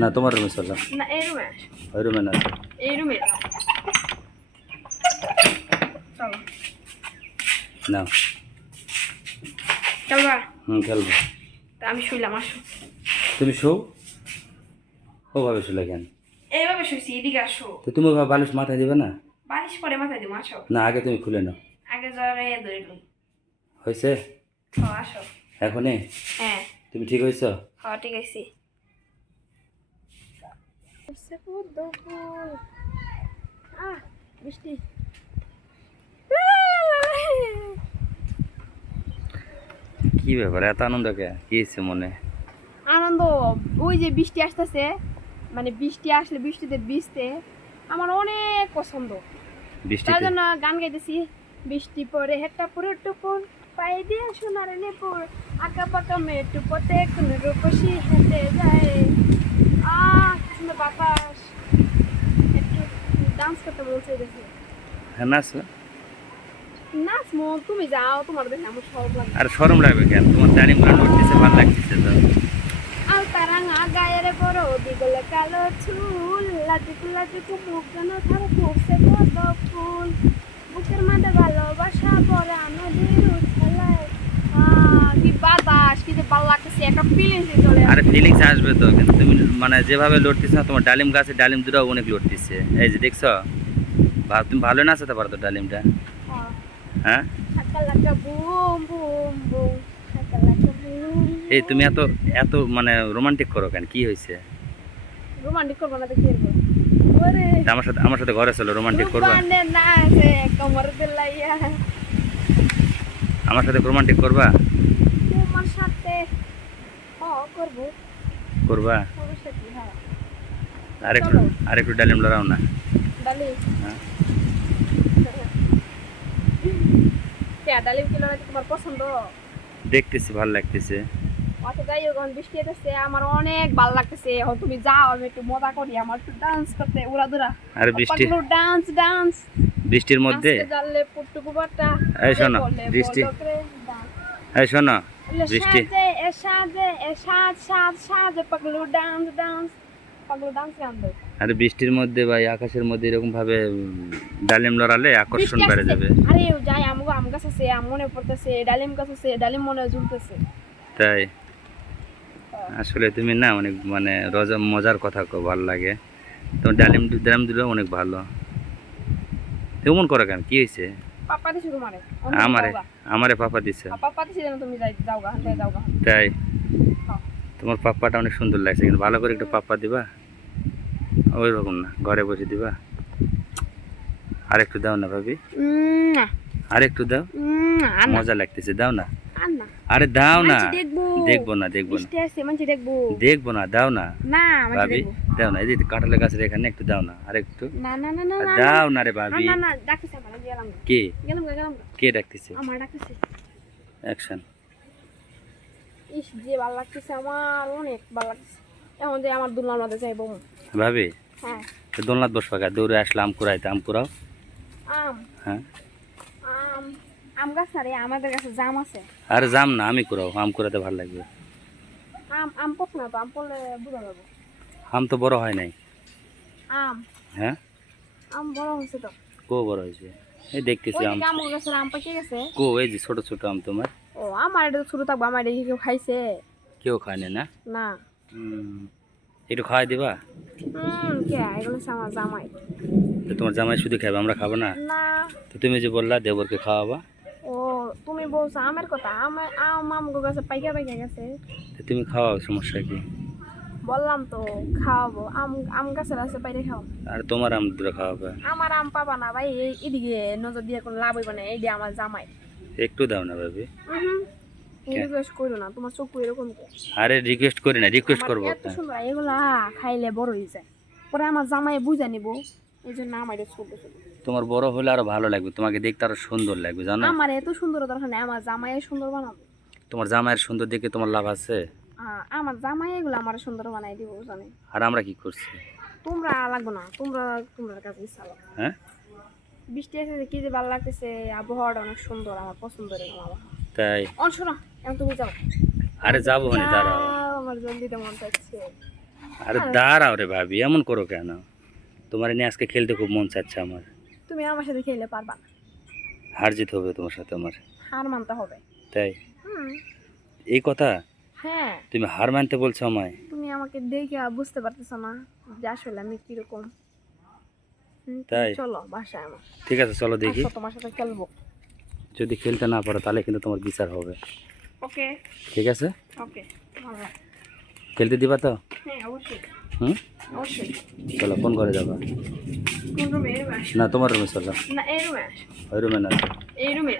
না তোমার রুমে চলো। না এই রুমে ওই রুমে না। এই রুমে নাও। চলবা হুম খেলব। তা আমি শুইলাম আসো। তুমি শো? ওভাবে শুলে কেন? এইভাবে শুইছি এদিকে আসো। তো তুমি বালিশ মাথায় দিবে না? বালিশ পরে মাথায় দিব আসো। না আগে তুমি খুলে নাও। আগে জ্বরে ধরিলুম হয়েছে? আসো। এখনই? হ্যাঁ। তুমি ঠিক হয়েছ? হ্যাঁ ঠিক আছে আহ বৃষ্টি কি ব্যাপার? এত আনন্দ কে? কি হয়েছে মনে? আনন্দ ওই যে বৃষ্টি আসতেছে মানে বৃষ্টি আসলে বৃষ্টিতে ভিজতে আমার অনেক পছন্দ। তার জন্য গান গাইতেছি বৃষ্টি পরে হেট্টা পরে টুপুর পায়ে দিয়ে সোনার লেপুর আঁকা পাকা মেটু পথে কোন রূপসী হেঁটে যায়। আহ বাতাস। একটু ডান্স করতে বলছে দেখে হ্যাঁ নাচ নাচ মো তুমি যাও তোমার দেখে আমার সব লাগে। আর সরম লাগবে কেন? তোমার দাড়ি মুড়া উঠতেছে ভালো লাগতেছে তো। বড় দিগলে কালো চুল লাজুকু মুখ যেন ধরে ফুটছে কত ফুল। বুকের মাঝে ভালোবাসা পরে নদীর উঠলায় কি বাতাস কি যে ভালো লাগতেছে একটা ফিলিংস। আরে ফিলিংস আসবে তো কিন্তু তুমি মানে যেভাবে লড়তেছ না তোমার ডালিম গাছে ডালিম দুটাও অনেক লড়তেছে। এই যে দেখছ? তুমি ভালো নাচাতে পারো তো ডালিমটা? হ্যাঁ। হ্যাঁ? এই তুমি এত এত মানে রোমান্টিক করো কেন? কি হয়েছে? রোমান্টিক করব না তো কি করব? ওরে। তা আমার সাথে আমার সাথে ঘরে চলো রোমান্টিক করবা? আমার সাথে রোমান্টিক করবা? করব। করবা? হ্যাঁ। আর একটু আর একটু ডালিম লড়াও না। ডালি হ্যাঁ। ডালিম কিলো নাকি তোমার পছন্দ? দেখতেছি ভালো লাগতেছে। আচ্ছা যাই হোক বৃষ্টি এসেছে আমার অনেক ভালো লাগতেছে। এখন তুমি যাও আমি একটু মজা করি আমার একটু ডান্স করতে উড়া দুরা আর বৃষ্টি। ডান্স ডান্স বৃষ্টির মধ্যে? জানলে পুটুকু বাটা এই শোনো, বৃষ্টি। এই শোনো বৃষ্টি। গান দেয়। আর বৃষ্টির মধ্যে বা আকাশের মধ্যে এরকম ভাবে ডালিম লড়ালে আকর্ষণ বেড়ে যাবে। আরে যাই আমগো আম গাছ আছে আম মনে পড়তেছে ডালিম গাছ আছে ডালিম মনে ঝুলতেছে। তাই? আসলে তুমি না অনেক মানে রজা মজার কথা কো ভালো লাগে। তো ডালিম ডালিম দিলেও অনেক ভালো। তেমন করো কেন? কি হয়েছে পাপা দিছে তোমারে আমারে আমারে পাপা দিছে। পাপা দিছে যেন তুমি যাই যাও গা যাও গা তাই? হ্যাঁ। তোমার পাপ্পাটা অনেক সুন্দর লাগছে কিন্তু ভালো করে একটু পাপ্পা দিবা। ওই রকম না ঘরে বসে দিবা। আর একটু দাও না ভাবি। আরেকটু আর একটু দাও মজা লাগতেছে দাও না। আর দাও না। দেখব। দেখব না দেখব না। দেখব। দেখব না দাও না। না ভাবি দাও না এই যে কাঁঠালের গাছের এখানে একটু দাও না আর একটু না না না না দাও না রে ভাবি। কে। কে ডাকতেছে? অ্যাকশন। ইস যে ভালো লাগতেছে আমার অনেক ভালো লাগতেছে। এখন যে আমার ভাবি হ্যাঁ। দোলনাথ বসবা দৌড়ে আসলে আম কুড়াইতে আম কুড়াও। আম। হ্যাঁ। আম গাছ না রে আমাদের কাছে জাম আছে। আরে যাম না আমি কুড়াও আম কুড়াতে ভালো লাগবে। আম আম পক না তো আম পড়লে যাব। আম তো বড় হয় নাই। আম। হ্যাঁ? আম বড় হয়েছে তো। কো বড় হয়েছে? এই দেখতেছি আম। আম গাছের আম গেছে। কো এই যে ছোট ছোট আম তোমার। ও আমার এটা ছোট থাকব আমার এটা কেউ খাইছে? কেউ খায় না? না। একটু খাওয়াই দিবা? হুম কে? এগুলো আমার জামাই। তো তোমার জামাই শুধু খাবে আমরা খাব না? না। তো তুমি যে বললা দেবরকে খাওয়াবা। তুমি বলছো আমের কথা আম আম আম গাছে পাইকা পাইকা গেছে। তুমি খাওয়াও সমস্যা কি? বললাম তো খাওয়াবো। আম আম গাছের আছে বাইরে খাও আর তোমার আম দুটো খাওয়াবে? আমার আম পাবা না ভাই এই এদিকে নজর দিয়ে কোনো লাভ হইব না এই দিয়ে আমার জামাই। একটু দাও না ভাবি। রিকোয়েস্ট করো না তোমার চোখ এরকম আরে রিকোয়েস্ট করি না রিকোয়েস্ট আমার করব এত সুন্দর এগুলা খাইলে বড় হয়ে যায়। পরে আমার জামাই বুঝা নিব। এই জন্য আমার ছোট ছোট। তোমার বড় হলে আরও ভালো লাগবে তোমাকে দেখতে আরও সুন্দর লাগবে জানো? আমার এত সুন্দর দরকার নেই আমার জামাই সুন্দর বানাবো। তোমার জামাইয়ের সুন্দর দেখে তোমার লাভ আছে? আমার জামাই এগুলো আমার সুন্দর বানাই দিব জানে। আর আমরা কি করছি? তোমরা লাগবো না তোমরা তোমরা কাছে ইচ্ছা হ্যাঁ? বৃষ্টি আছে কি যে ভালো লাগতেছে আবহাওয়াটা অনেক সুন্দর আমার পছন্দের এরকম তাই? অন শোনো এখন তুমি যাও। আরে যাব হনি দাঁড়াও। আমার জলদিতে মন চাচ্ছে। আরে দাঁড়াও রে ভাবি এমন করো কেন? তোমার নিয়ে আজকে খেলতে খুব মন চাচ্ছে আমার। তুমি আমার সাথে খেলে পারবা না। হার জিত হবে তোমার সাথে আমার। হার মানতে হবে। তাই? হুম। এই কথা? হ্যাঁ। তুমি হার মানতে বলছো আমায়? তুমি আমাকে দেখে বুঝতে পারতেছো না যে আসলে আমি কীরকম। তাই? চলো বাসায় আমার। ঠিক আছে চলো দেখি। তোমার সাথে খেলব। যদি খেলতে না পারো তাহলে কিন্তু তোমার বিচার হবে। ওকে। ঠিক আছে? ওকে খেলতে দিবা তো? হ্যাঁ অবশ্যই। হুম? চলো ফোন করে যাবা। না তোমার রুমে চলো। ওই রুমে না। এই রুমে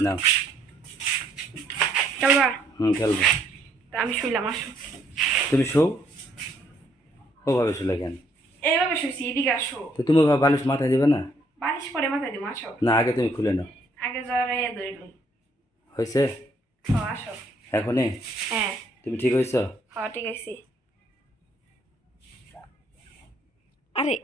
না খেলবা হুম খেলব। তা আমি শুইলাম আসো তুমি শো ওভাবে শুলে কেন? এইভাবে শুইছি এদিকে আসো তো তুমি বালিশ মাথায় দিবে না? বালিশ পরে মাথায় দিব আসো না আগে তুমি খুলে নাও। আগে জ্বরে ধরিলুম হয়েছে? ও আসো। এখনই হ্যাঁ তুমি ঠিক হইছো হ্যাঁ ঠিক আছি আরে